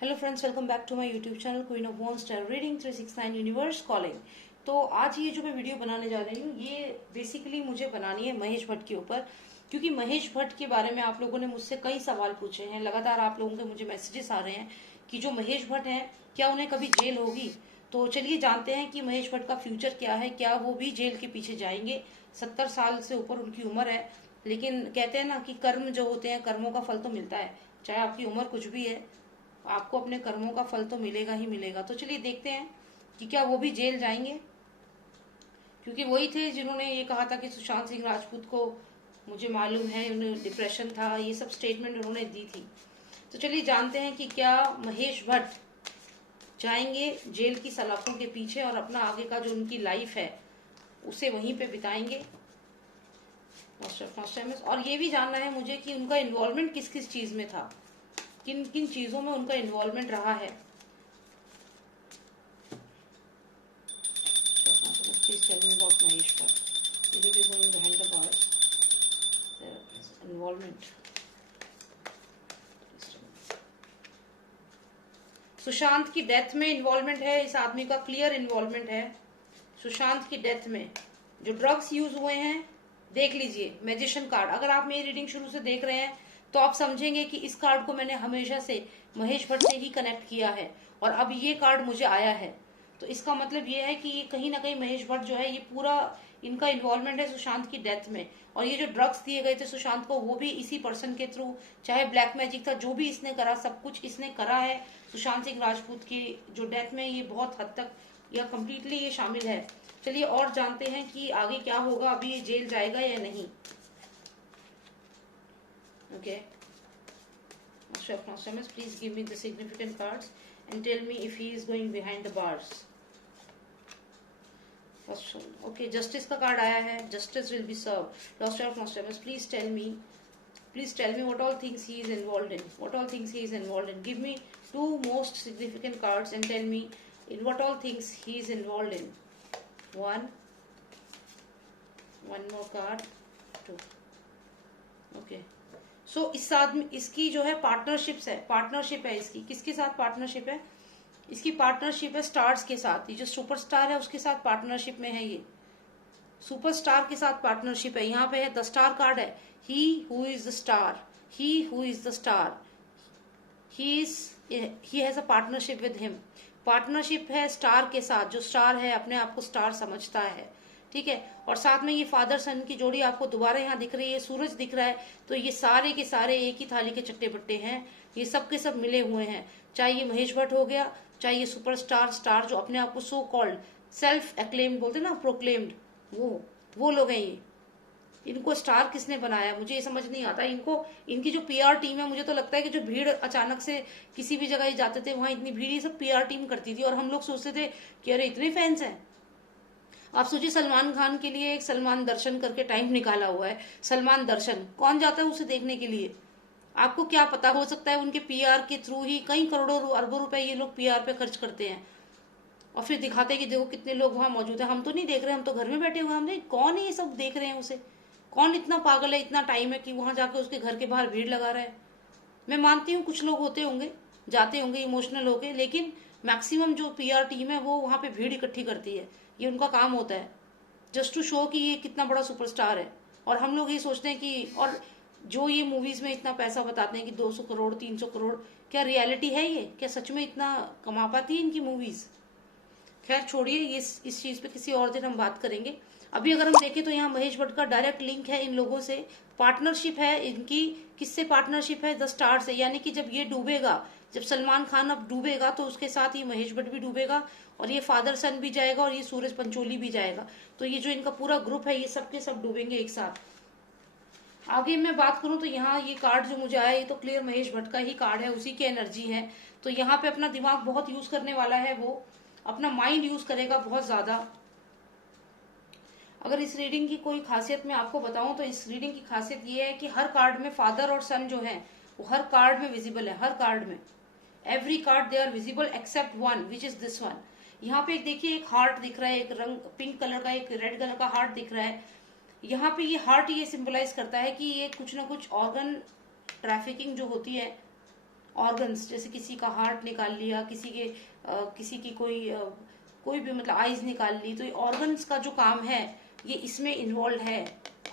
Hello friends, welcome back to my YouTube channel queen of wands tarot reading 369 universe calling. तो आज ये जो मैं वीडियो बनाने जा रही हूँ ये बेसिकली मुझे बनानी है महेश भट्ट के ऊपर, क्योंकि महेश भट्ट के बारे में आप लोगों ने मुझसे कई सवाल पूछे हैं। लगातार आप लोगों के मुझे मैसेजेस आ रहे हैं कि जो महेश भट्ट हैं क्या उन्हें कभी जेल होगी। तो चलिए जानते हैं कि महेश भट्ट का फ्यूचर क्या है, क्या वो भी जेल के पीछे जाएंगे। 70 साल से ऊपर उनकी उम्र है, लेकिन कहते हैं ना कि कर्म जो होते हैं, कर्मों का फल तो मिलता है। चाहे आपकी उम्र कुछ भी है, आपको अपने कर्मों का फल तो मिलेगा ही मिलेगा। तो चलिए देखते हैं कि क्या वो भी जेल जाएंगे, क्योंकि वही थे जिन्होंने ये कहा था कि सुशांत सिंह राजपूत को, मुझे मालूम है उन्हें डिप्रेशन था, ये सब स्टेटमेंट उन्होंने दी थी। तो चलिए जानते हैं कि क्या महेश भट्ट जाएंगे जेल की सलाखों के पीछे और अपना आगे का जो उनकी लाइफ है उसे वहीं पे बिताएंगे। और ये भी जानना है मुझे कि उनका इन्वॉल्वमेंट किस किस चीज में था, किन किन चीजों में उनका इन्वॉल्वमेंट रहा है। Please tell me about Mahesh Bhatt. Will you be going behind the bars? Their involvement. Sushant की डेथ में इन्वॉल्वमेंट है, इस आदमी का क्लियर इन्वॉल्वमेंट है। सुशांत की डेथ में जो ड्रग्स यूज हुए हैं, देख लीजिए मैजिशियन कार्ड। अगर आप मेरी रीडिंग शुरू से देख रहे हैं तो आप समझेंगे कि इस कार्ड को मैंने हमेशा से महेश भट्ट से ही कनेक्ट किया है और अब ये कार्ड मुझे आया है। तो इसका मतलब ये है कि ये कहीं ना कहीं महेश भट्ट जो है, ये पूरा इनका इन्वॉल्वमेंट है सुशांत की डेथ में। और ये जो ड्रग्स दिए गए थे सुशांत को, वो भी इसी पर्सन के थ्रू, चाहे ब्लैक मैजिक था, जो भी इसने करा, सब कुछ इसने करा है। सुशांत सिंह राजपूत की जो डेथ में ये बहुत हद तक या कम्प्लीटली ये शामिल है। चलिए और जानते हैं कि आगे क्या होगा, अभी ये जेल जाएगा या नहीं। Okay, please give me the significant cards and tell me if he is going behind the bars. First one, okay, justice का कार्ड आया है, justice will be served. Lord of Nostradamus, please tell me what all things he is involved in. What all things he is involved in. Give me two most significant cards and tell me in what all things he is involved in. One more card, two. Okay. सो इस आदमी, इसकी जो है partnership है इसकी। किसके साथ partnership है? इसकी पार्टनरशिप है स्टार्स के साथ। ये जो सुपरस्टार है उसके साथ पार्टनरशिप में है। ये सुपरस्टार के साथ पार्टनरशिप है। यहाँ पे है द स्टार कार्ड है। He who is the star, he has a partnership with him. Partnership है स्टार के साथ। जो स्टार है अपने आप को स्टार समझता है, ठीक है। और साथ में ये फादर सन की जोड़ी आपको दोबारा यहाँ दिख रही है, सूरज दिख रहा है। तो ये सारे के सारे एक ही थाली के चट्टे बट्टे हैं, ये सब के सब मिले हुए हैं। चाहे ये महेश भट्ट हो गया, चाहे ये सुपरस्टार स्टार जो अपने आप को सो कॉल्ड सेल्फ एक्लेम्ड बोलते ना, प्रोक्लेम्ड, वो लोग हैं ये। इनको स्टार किसने बनाया मुझे ये समझ नहीं आता। इनकी जो पीआर टीम है, मुझे तो लगता है कि जो भीड़ अचानक से किसी भी जगह जाते थे वहां इतनी भीड़, ये सब पीआर टीम करती थी और हम लोग सोचते थे कि अरे इतने फैंस हैं। आप सोचिए, सलमान खान के लिए एक सलमान दर्शन करके टाइम निकाला हुआ है। सलमान दर्शन कौन जाता है उसे देखने के लिए? आपको क्या पता, हो सकता है उनके पीआर के थ्रू ही कई करोड़ों अरबों रुपए ये लोग पीआर पे खर्च करते हैं और फिर दिखाते हैं कि देखो कितने लोग वहां मौजूद है। हम तो नहीं देख रहे, हम तो घर में बैठे हुए, हमने कौन है ये सब देख रहे हैं उसे? कौन इतना पागल है, इतना टाइम है कि वहां जाके उसके घर के बाहर भीड़ लगा रहा है? मैं मानती हूँ कुछ लोग होते होंगे, जाते होंगे इमोशनल होके, लेकिन मैक्सिमम जो पीआर टीम है वो वहां पे भीड़ इकट्ठी करती है। ये उनका काम होता है, जस्ट टू शो कि ये कितना बड़ा सुपरस्टार है। और हम लोग ये सोचते हैं कि, और जो ये मूवीज में इतना पैसा बताते हैं कि 200 करोड़ 300 करोड़, क्या रियलिटी है ये? क्या सच में इतना कमा पाती है इनकी मूवीज? खैर छोड़िए, ये इस चीज पे किसी और दिन हम बात करेंगे। अभी अगर हम देखें तो यहाँ महेश भट्ट का डायरेक्ट लिंक है इन लोगों से, पार्टनरशिप है इनकी। किससे पार्टनरशिप है? द स्टार से। यानी कि जब ये डूबेगा, जब सलमान खान अब डूबेगा तो उसके साथ ही महेश भट्ट भी डूबेगा और ये फादर सन भी जाएगा और ये सूरज पंचोली भी जाएगा। तो ये जो इनका पूरा ग्रुप है ये सब के सब डूबेंगे एक साथ। आगे मैं बात करूं तो यहाँ ये कार्ड जो मुझे आया, ये तो क्लियर महेश भट्ट का ही कार्ड है, उसी की एनर्जी है। तो यहाँ पे अपना दिमाग बहुत यूज करने वाला है, वो अपना माइंड यूज करेगा बहुत ज्यादा। अगर इस रीडिंग की कोई खासियत मैं आपको बताऊं तो इस रीडिंग की खासियत ये है कि हर कार्ड में फादर और सन जो है वो हर कार्ड में विजिबल है। हर कार्ड में, every card they are visible except one, which is this one. यहाँ पे एक देखिए, एक हार्ट दिख रहा है, एक रंग पिंक कलर का, एक रेड कलर का हार्ट दिख रहा है। यहाँ पे ये हार्ट ये सिंबलाइज करता है कि ये कुछ ना कुछ ऑर्गन ट्रैफिकिंग जो होती है, ऑर्गन्स, जैसे किसी का हार्ट निकाल लिया, किसी की कोई भी मतलब आईज निकाल ली, तो ये ऑर्गन्स का जो काम है ये इसमें इन्वॉल्व है,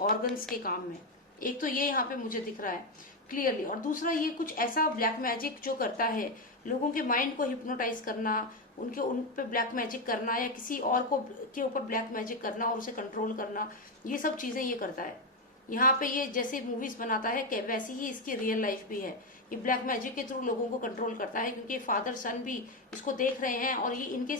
ऑर्गन्स के काम में। एक तो ये यहाँ पे मुझे दिख रहा है क्लियरली, और दूसरा ये कुछ ऐसा ब्लैक मैजिक जो करता है, लोगों के माइंड को हिप्नोटाइज करना, उन पे ब्लैक मैजिक करना, या किसी और को के ऊपर ब्लैक मैजिक करना और उसे कंट्रोल करना, ये सब चीजें ये करता है। यहाँ पे ये जैसे मूवीज बनाता है वैसी ही इसकी रियल लाइफ भी है। ये ब्लैक मैजिक के थ्रू लोगों को कंट्रोल करता है, क्योंकि फादर सन भी इसको देख रहे हैं और ये इनके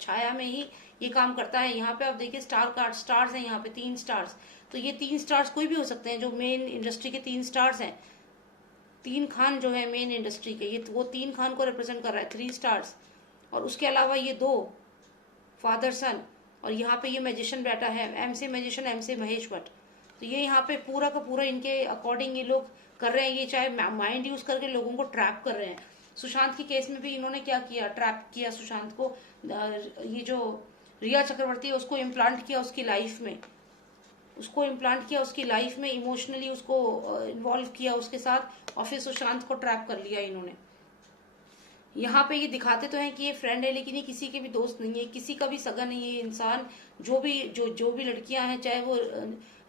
छाया में ही ये काम करता है। यहाँ पे आप देखिए स्टार कार्ड, स्टार्स हैं यहाँ पे 3 स्टार्स, तो ये 3 स्टार्स कोई भी हो सकते हैं, जो मेन इंडस्ट्री के 3 स्टार्स हैं। 3 खान जो है मेन इंडस्ट्री के, ये वो 3 खान को रिप्रेजेंट कर रहा है, 3 स्टार्स। और उसके अलावा ये 2 फादर सन, और यहाँ पे ये मैजिशियन बैठा है, एम से मैजिशियन, एम से महेश भट्ट। तो ये यहाँ पे पूरा का पूरा इनके अकॉर्डिंग ये लोग कर रहे हैं, ये चाहे माइंड यूज करके लोगों को ट्रैप कर रहे हैं। सुशांत के केस में भी इन्होंने क्या किया, ट्रैप किया सुशांत को। ये जो रिया चक्रवर्ती है उसको इम्प्लांट किया उसकी लाइफ में, इमोशनली उसको इन्वॉल्व किया उसके साथ, और फिर सुशांत को ट्रैप कर लिया इन्होंने। यहाँ पे ये दिखाते तो हैं कि ये फ्रेंड है, लेकिन ये किसी के भी दोस्त नहीं है, किसी का भी सगा नहीं है ये इंसान। जो भी लड़कियां हैं, चाहे वो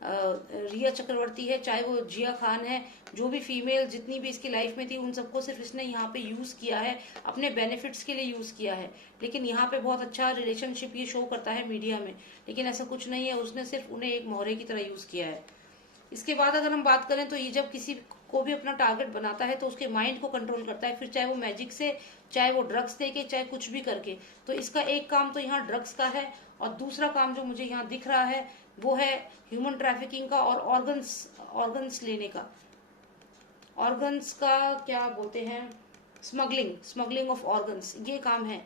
रिया चक्रवर्ती है, चाहे वो जिया खान है, जो भी फीमेल जितनी भी इसकी लाइफ में थी, उन सबको सिर्फ इसने यहाँ पे यूज किया है, अपने बेनिफिट्स के लिए यूज किया है। लेकिन यहाँ पे बहुत अच्छा रिलेशनशिप ये शो करता है मीडिया में, लेकिन ऐसा कुछ नहीं है, उसने सिर्फ उन्हें एक मोहरे की तरह यूज किया है। इसके बाद अगर हम बात करें तो ये जब किसी को भी अपना टारगेट बनाता है तो उसके माइंड को कंट्रोल करता है, फिर चाहे वो मैजिक से, चाहे वो ड्रग्स देके, चाहे कुछ भी करके। तो इसका एक काम तो यहाँ ड्रग्स का है, और दूसरा काम जो मुझे यहाँ दिख रहा है वो है ह्यूमन ट्रैफिकिंग का और ऑर्गन्स लेने का। ऑर्गन्स का क्या बोलते हैं, स्मगलिंग ऑफ ऑर्गन्स, ये काम है।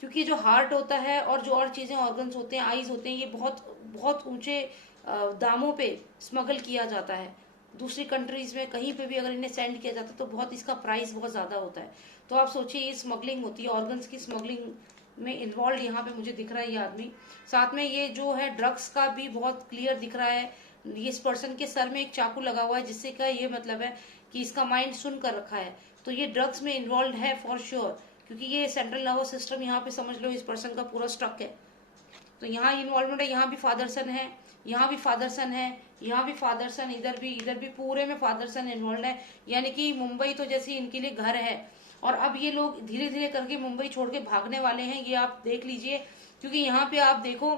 क्योंकि जो हार्ट होता है और जो और चीजें ऑर्गन्स होते हैं, आईज होते हैं, ये बहुत बहुत ऊंचे दामों पे स्मगल किया जाता है। दूसरी कंट्रीज में कहीं पे भी अगर इन्हें सेंड किया जाता है तो बहुत इसका प्राइस बहुत ज्यादा होता है। तो आप सोचिए ये स्मगलिंग होती है, ऑर्गन्स की स्मगलिंग में इन्वॉल्व यहाँ पे मुझे दिख रहा है ये आदमी। साथ में ये जो है ड्रग्स का भी बहुत क्लियर दिख रहा है। इस पर्सन के सर में एक चाकू लगा हुआ है, जिससे का ये मतलब है कि इसका माइंड सुन कर रखा है। तो ये ड्रग्स में इन्वॉल्व है फॉर श्योर, क्योंकि ये सेंट्रल नर्वस सिस्टम यहाँ पे समझ लो इस पर्सन का पूरा स्ट्रक है। तो यहाँ इन्वॉल्वमेंट है, यहाँ भी फादर सन है, यहाँ भी फादर सन है, यहाँ भी फादर सन, इधर भी पूरे में फादर सन इन्वॉल्व है। यानी कि मुंबई तो जैसे इनके लिए घर है, और अब ये लोग धीरे धीरे करके मुंबई छोड़ के भागने वाले हैं, ये आप देख लीजिए। क्योंकि यहाँ पे आप देखो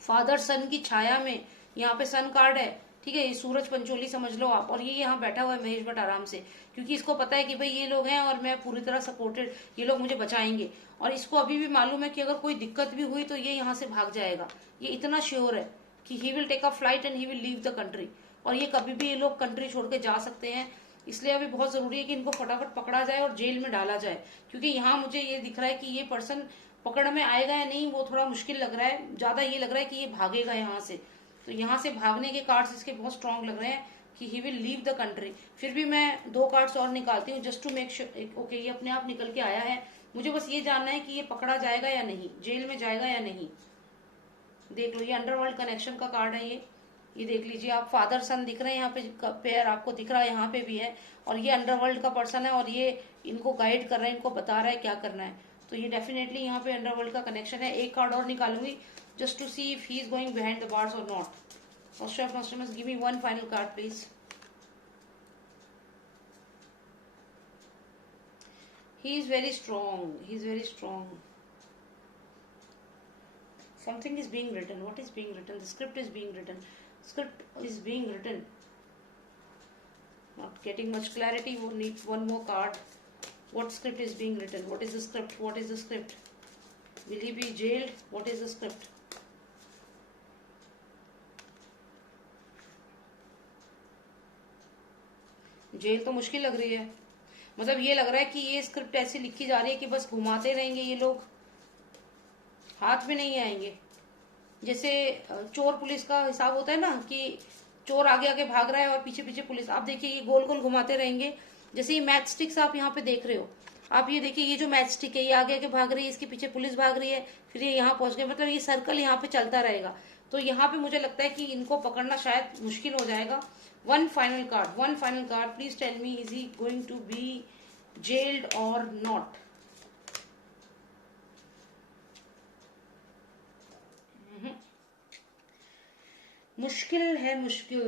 फादर सन की छाया में यहाँ पे सन कार्ड है, ठीक है, ये सूरज पंचोली समझ लो आप, और ये यहाँ बैठा हुआ है महेश भट्ट आराम से, क्योंकि इसको पता है कि भाई ये लोग हैं और मैं पूरी तरह सपोर्टेड, ये लोग मुझे बचाएंगे। और इसको अभी भी मालूम है कि अगर कोई दिक्कत भी हुई तो ये यहाँ से भाग जाएगा, ये इतना श्योर है कि he will take a flight and he will leave the country. और ये कभी भी ये लोग कंट्री छोड़ के जा सकते हैं, इसलिए अभी बहुत जरूरी है कि इनको फटाफट पकड़ा जाए और जेल में डाला जाए। क्योंकि यहाँ मुझे ये दिख रहा है कि ये पर्सन पकड़ में आएगा या नहीं वो थोड़ा मुश्किल लग रहा है, ज्यादा ये लग रहा है कि ये भागेगा यहाँ से। तो यहाँ से भागने के कार्ड्स इसके बहुत स्ट्रांग लग रहे हैं कि he will leave the country. फिर भी मैं 2 कार्ड्स और निकालती हूँ just to make sure. Okay, ये अपने आप निकल के आया है, मुझे बस ये जानना है कि ये पकड़ा जाएगा या नहीं, जेल में जाएगा या नहीं। देख लो, ये अंडरवर्ल्ड कनेक्शन का कार्ड है ये देख लीजिए आप। फादर सन दिख रहे हैं यहाँ पे, पेयर आपको दिख रहा है, यहाँ पे भी है, और ये अंडरवर्ल्ड का पर्सन है और ये इनको गाइड कर रहा है, इनको बता रहा है क्या करना है। तो ये डेफिनेटली यहाँ पे अंडरवर्ल्ड का कनेक्शन है। एक कार्ड और निकालूंगी just to see if he is going behind the bars or not. Master of Masterminds, give me one final card, please. He is very strong. He is very strong. Something is being written. What is being written? The script is being written. Script is being written. Not getting much clarity. We need one more card. What script is being written? What is the script? What is the script? Will he be jailed? What is the script? Jail तो मुश्किल लग रही है, मतलब ये लग रहा है कि ये स्क्रिप्ट ऐसी लिखी जा रही है कि बस घुमाते रहेंगे ये लोग, हाथ में नहीं आएंगे। जैसे चोर पुलिस का हिसाब होता है ना कि चोर आगे आगे भाग रहा है और पीछे पीछे पुलिस, आप देखिए ये गोल गोल घुमाते रहेंगे। जैसे ये मैच स्टिक्स आप यहाँ पे देख रहे हो, आप ये देखिए ये जो मैच स्टिक है ये आगे आगे भाग रही है, इसके पीछे पुलिस भाग रही है, फिर ये यहाँ पहुंच गए, मतलब ये सर्कल यहाँ पे चलता रहेगा। तो यहाँ पे मुझे लगता है कि इनको पकड़ना शायद मुश्किल हो जाएगा। one final card, please tell me, is he going to be gelled और नॉट। मुश्किल है, मुश्किल,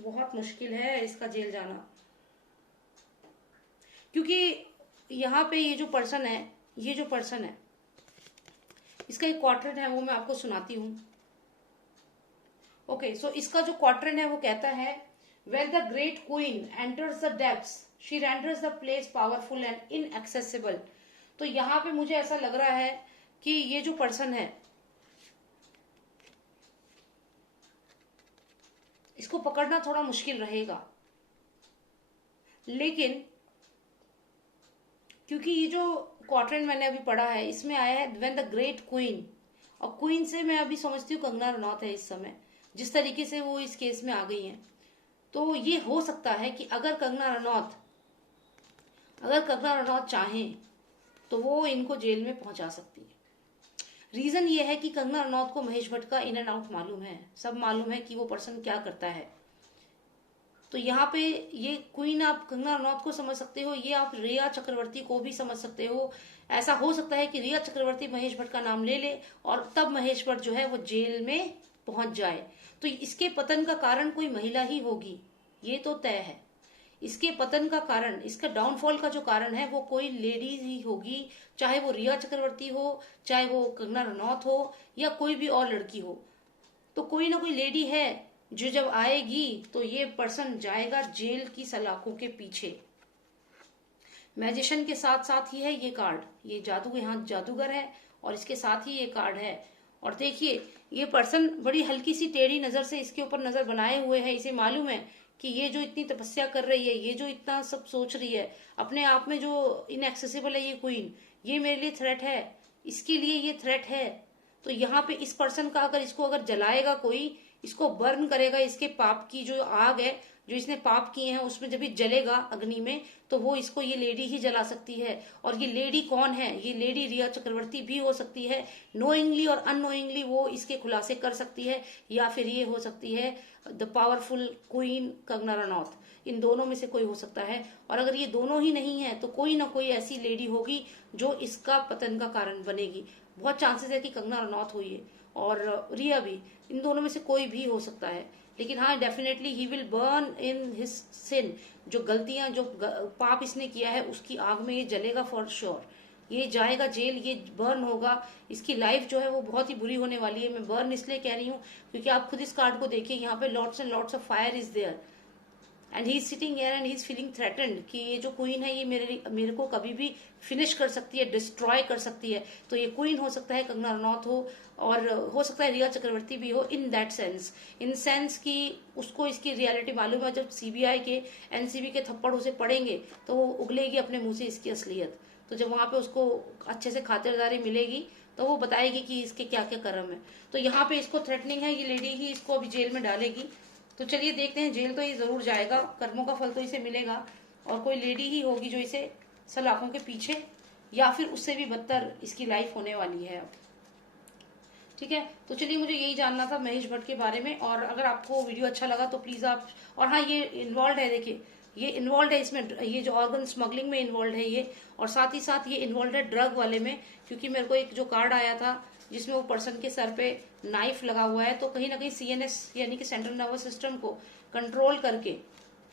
बहुत मुश्किल है इसका जेल जाना, क्योंकि यहाँ पे ये जो पर्सन है, ये जो पर्सन है, इसका एक क्वाड्रेंट है, वो मैं आपको सुनाती हूँ। ओके, सो इसका जो क्वाड्रेंट है वो कहता है, when the great queen enters the depths she renders the place powerful and inaccessible. तो यहाँ पे मुझे ऐसा लग रहा है कि ये जो पर्सन है, इसको पकड़ना थोड़ा मुश्किल रहेगा, लेकिन क्योंकि ये जो क्वाड्रेंट मैंने अभी पढ़ा है इसमें आया है व्हेन द ग्रेट क्वीन, और क्वीन से मैं अभी समझती हूँ कंगना रनौत है इस समय, जिस तरीके से वो इस केस में आ गई हैं। तो ये हो सकता है कि अगर कंगना रनौत चाहें तो वो इनको जेल में पहुंचा सकती है। रीजन ये है कि कंगना रनौत को महेश भट्ट का इन एंड आउट मालूम है, सब मालूम है कि वो पर्सन क्या करता है। तो यहाँ पे ये क्वीन आप कंगना रनौत को समझ सकते हो, ये आप रिया चक्रवर्ती को भी समझ सकते हो। ऐसा हो सकता है कि रिया चक्रवर्ती महेश भट्ट का नाम ले ले और तब महेश भट्ट जो है वो जेल में पहुंच जाए। तो इसके पतन का कारण कोई महिला ही होगी, ये तो तय है। इसके पतन का कारण, इसका डाउनफॉल का जो कारण है वो कोई लेडीज ही होगी, चाहे वो रिया चक्रवर्ती हो, चाहे वो कंगना रनौत हो, या कोई भी और लड़की हो। तो कोई ना कोई लेडी है जो जब आएगी तो ये पर्सन जाएगा जेल की सलाखों के पीछे। मैजिशियन के साथ साथ ही है ये कार्ड, ये जादू, यहाँ जादूगर है और इसके साथ ही ये कार्ड है। और देखिए ये पर्सन बड़ी हल्की सी टेढ़ी नजर से इसके ऊपर नजर बनाए हुए है। इसे मालूम है कि ये जो इतनी तपस्या कर रही है, ये जो इतना सब सोच रही है अपने आप में, जो इनएक्सेसिबल है ये क्वीन, ये मेरे लिए थ्रेट है, इसके लिए ये थ्रेट है। तो यहाँ पे इस पर्सन का अगर इसको अगर जलाएगा कोई, इसको बर्न करेगा, इसके पाप की जो आग है, जो इसने पाप किए हैं उसमें जब ये जलेगा अग्नि में, तो वो इसको ये लेडी ही जला सकती है। और ये लेडी कौन है? ये लेडी रिया चक्रवर्ती भी हो सकती है, नोइंगली और अननोइंगली वो इसके खुलासे कर सकती है, या फिर ये हो सकती है the powerful queen Kangana Ranaut. इन दोनों में से कोई हो सकता है। और अगर ये दोनों ही नहीं है तो कोई ना कोई ऐसी लेडी होगी जो इसका पतन का कारण बनेगी। बहुत चांसेस है कि कंगना रनौत हुई है और रिया भी, इन दोनों में से कोई भी हो सकता है। लेकिन हाँ, definitely he will burn in his sin, जो गलतियां, जो पाप इसने किया है उसकी आग में ये जलेगा फॉर श्योर। ये जाएगा जेल, ये बर्न होगा, इसकी लाइफ जो है वो बहुत ही बुरी होने वाली है। मैं बर्न इसलिए कह रही हूँ क्योंकि आप खुद इस कार्ड को देखिए, यहाँ पे lots and lots of fire is there and he is sitting here and he is feeling threatened कि ये जो क्वीन है ये मेरे को कभी भी फिनिश कर सकती है, डिस्ट्रॉय कर सकती है। तो ये क्वीन हो सकता है कंगना रनौत हो, और हो सकता है रिया चक्रवर्ती भी हो। In that sense, in sense कि उसको इसकी रियलिटी मालूम है। जब सीबीआई के, एनसीबी के थप्पड़ उसे पड़ेंगे तो वो उगलेगी अपने मुंह से इसकी असलियत। तो जब वहां पे उसको अच्छे से खातिरदारी मिलेगी तो वो बताएगी कि इसके क्या क्या कर्म है। तो यहाँ पे इसको थ्रेटनिंग है, ये लेडी ही इसको अभी जेल में डालेगी। तो चलिए देखते हैं, जेल तो ये जरूर जाएगा, कर्मों का फल तो इसे मिलेगा, और कोई लेडी ही होगी जो इसे सलाखों के पीछे, या फिर उससे भी बदतर इसकी लाइफ होने वाली है अब। ठीक है, तो चलिए मुझे यही जानना था महेश भट्ट के बारे में। और अगर आपको वीडियो अच्छा लगा तो प्लीज आप, और हाँ ये इन्वॉल्व है, देखिए ये इन्वॉल्व है इसमें, ये जो ऑर्गन स्मगलिंग में इन्वॉल्व है ये, और साथ ही साथ ये इन्वॉल्व है ड्रग वाले में, क्योंकि मेरे को एक जो कार्ड आया था जिसमें वो पर्सन के सर पे नाइफ लगा हुआ है। तो कहीं ना कहीं सीएनएस यानी कि सेंट्रल नर्वस सिस्टम को कंट्रोल करके,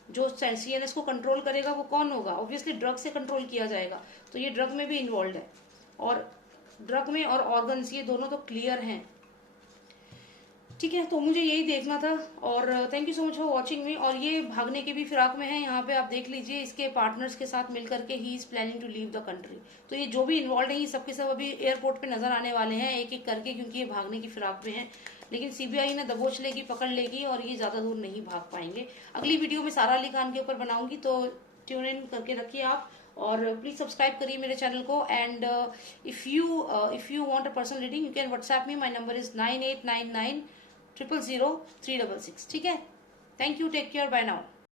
जो सीएनएस को कंट्रोल करेगा वो कौन होगा? ऑब्वियसली ड्रग से कंट्रोल किया जाएगा। तो ये ड्रग में भी इन्वॉल्व है, और ड्रग में और ऑर्गन्स ये दोनों तो क्लियर हैं। ठीक है, तो मुझे यही देखना था, और thank you so much for watching मी। और ये भागने के भी फिराक में है, यहाँ पे आप देख लीजिए इसके पार्टनर्स के साथ मिलकर के he is planning to leave the country. तो ये जो भी इन्वॉल्व है ये सबके सब अभी एयरपोर्ट पे नजर आने वाले हैं एक एक करके, क्योंकि ये भागने की फिराक में है। लेकिन सीबीआई ने दबोच लेगी, पकड़ लेगी, और ये ज्यादा दूर नहीं भाग पाएंगे। अगली वीडियो में सारा अली खान के ऊपर बनाऊंगी, तो ट्यून इन करके रखिए आप, और प्लीज सब्सक्राइब करिए मेरे चैनल को। And if you want a personal reading you can WhatsApp me, my number is 9899 000 366। ठीक है, thank you, take care, bye now.